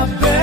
I've